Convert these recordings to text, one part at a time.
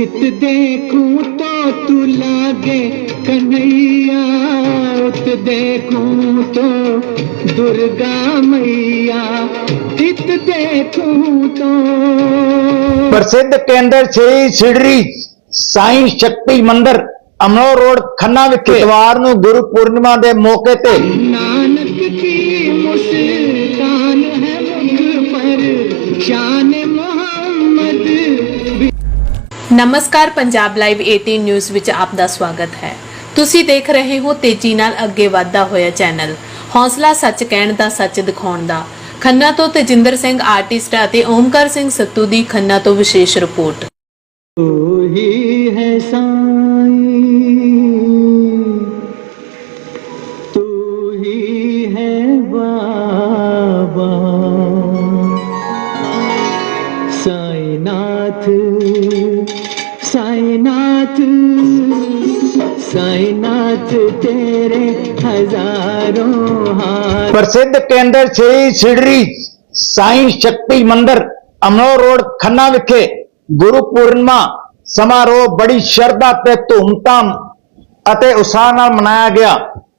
इत देखूं तो तू लागे कन्हैया उत देखूं तो दुर्गा मैया इत देखूं तो ਪ੍ਰਸਿੱਧ ਕੇਂਦਰ ਸ੍ਰੀ ਸਿੜਰੀ ਸਾਈਂ ਸ਼ਕਤੀ ਮੰਦਿਰ ਅਮਨੋ ਰੋਡ ਖੰਨਾ ਵਿਖੇ ਇਤਵਾਰ ਨੂੰ ਗੁਰੂ ਪੂਰਨਿਮਾ ਦੇ ਮੌਕੇ ਤੇ नानक की मुस्कान है मुख पर शान मोहम्मद भी ਨਮਸਕਾਰ, ਪੰਜਾਬ ਲਾਈਵ 18 ਨਿਊਜ਼ ਵਿੱਚ ਆਪ ਦਾ ਸਵਾਗਤ ਹੈ। ਤੁਸੀਂ ਦੇਖ ਰਹੇ ਹੋ ਤੇਜ਼ੀ ਨਾਲ ਅੱਗੇ ਵਧਦਾ ਹੋਇਆ ਚੈਨਲ। ਹੌਸਲਾ ਸੱਚ ਕਹਿਣ ਦਾ, ਸੱਚ ਦਿਖਾਉਣ ਦਾ। ਖੰਨਾ ਤੋਂ ਤੇਜਿੰਦਰ ਸਿੰਘ ਆਰਟਿਸਟ ਅਤੇ ਓਮਕਾਰ ਸਿੰਘ ਸੱਤੂ ਦੀ ਖੰਨਾ ਤੋਂ ਵਿਸ਼ੇਸ਼ ਰਿਪੋਰਟ। ਉਹੀ ਹੈ ਸਾਈ। साईनाथ साईनाथ तेरे हजारों हाथ ਪ੍ਰਸਿੱਧ ਕੇਂਦਰ ਸ੍ਰੀ ਸਿੜਰੀ ਸਾਈਂ ਸ਼ਕਤੀ ਮੰਦਿਰ ਅਮਨੋ ਰੋਡ ਖੰਨਾ ਵਿਖੇ ਗੁਰੂ ਪੂਰਨਿਮਾ ਸਮਾਰੋਹ ਬੜੀ ਸ਼ਰਧਾ ਤੇ ਧੂਮਧਾਮ ਅਤੇ ਉਤਸ਼ਾਹ ਨਾਲ ਮਨਾਇਆ ਗਿਆ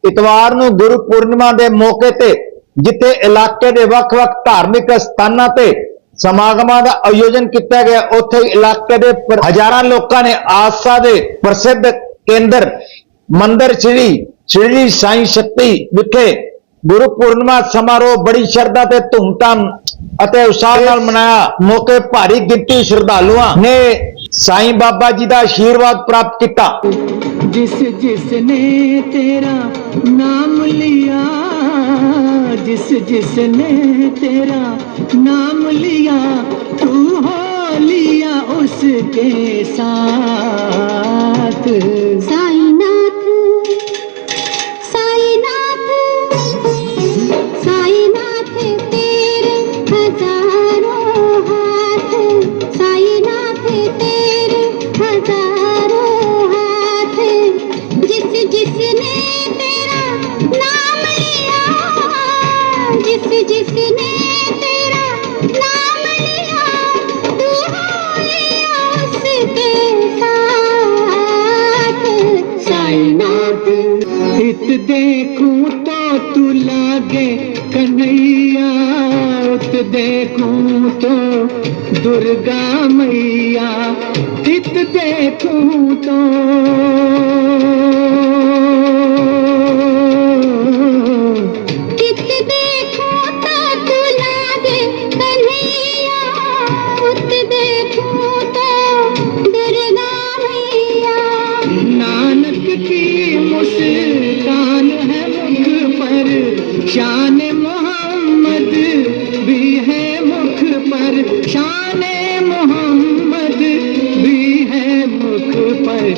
ਇਤਵਾਰ ਨੂੰ ਗੁਰੂ ਪੂਰਨਿਮਾ ਦੇ ਮੌਕੇ ਤੇ ਜਿੱਥੇ ਇਲਾਕੇ ਦੇ ਵੱਖ-ਵੱਖ ਧਾਰਮਿਕ ਸਥਾਨਾਂ ਤੇ ਸਮਾਗਮਾਂ ਦਾ ਆਯੋਜਨ ਕੀਤਾ ਗਿਆ। ਉੱਥੇ ਇਲਾਕੇ ਦੇ ਹਜ਼ਾਰਾਂ ਲੋਕਾਂ ਨੇ ਆਸਾ ਦੇ ਪ੍ਰਸਿੱਧ ਕੇਂਦਰ ਮੰਦਰ ਸ੍ਰੀ ਸ੍ਰੀ ਸਾਈਂ ਸ਼ਕਤੀ ਵਿਖੇ ਗੁਰੂ ਪੂਰਨਿਮਾ ਸਮਾਰੋਹ ਬੜੀ ਸ਼ਰਧਾ ਤੇ ਧੂਮਧਾਮ ਅਤੇ ਉਤਸ਼ਾਹ ਨਾਲ ਮਨਾਇਆ। ਮੌਕੇ ਭਾਰੀ ਗਿਣਤੀ ਸ਼ਰਧਾਲੂਆਂ ਨੇ ਸਾਈਂ ਬਾਬਾ ਜੀ ਦਾ ਆਸ਼ੀਰਵਾਦ ਪ੍ਰਾਪਤ ਕੀਤਾ। ਜਿਸ ਜਿਸ ਨੇ ਤੇਰਾ ਨਾਮ ਲਿਆ जिस जिसने तेरा नाम लिया तू हो लिया उसके साथ साईनाथ इत देखूं तो तू लागे कन्हैया उत देखूं तो दुर्गा मैया इत देखूं तो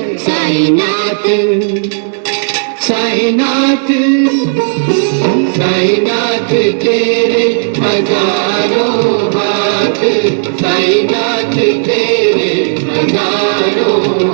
Sainathu, Sainathu, Sainathu, tere magaro baat, Sainathu, tere magaro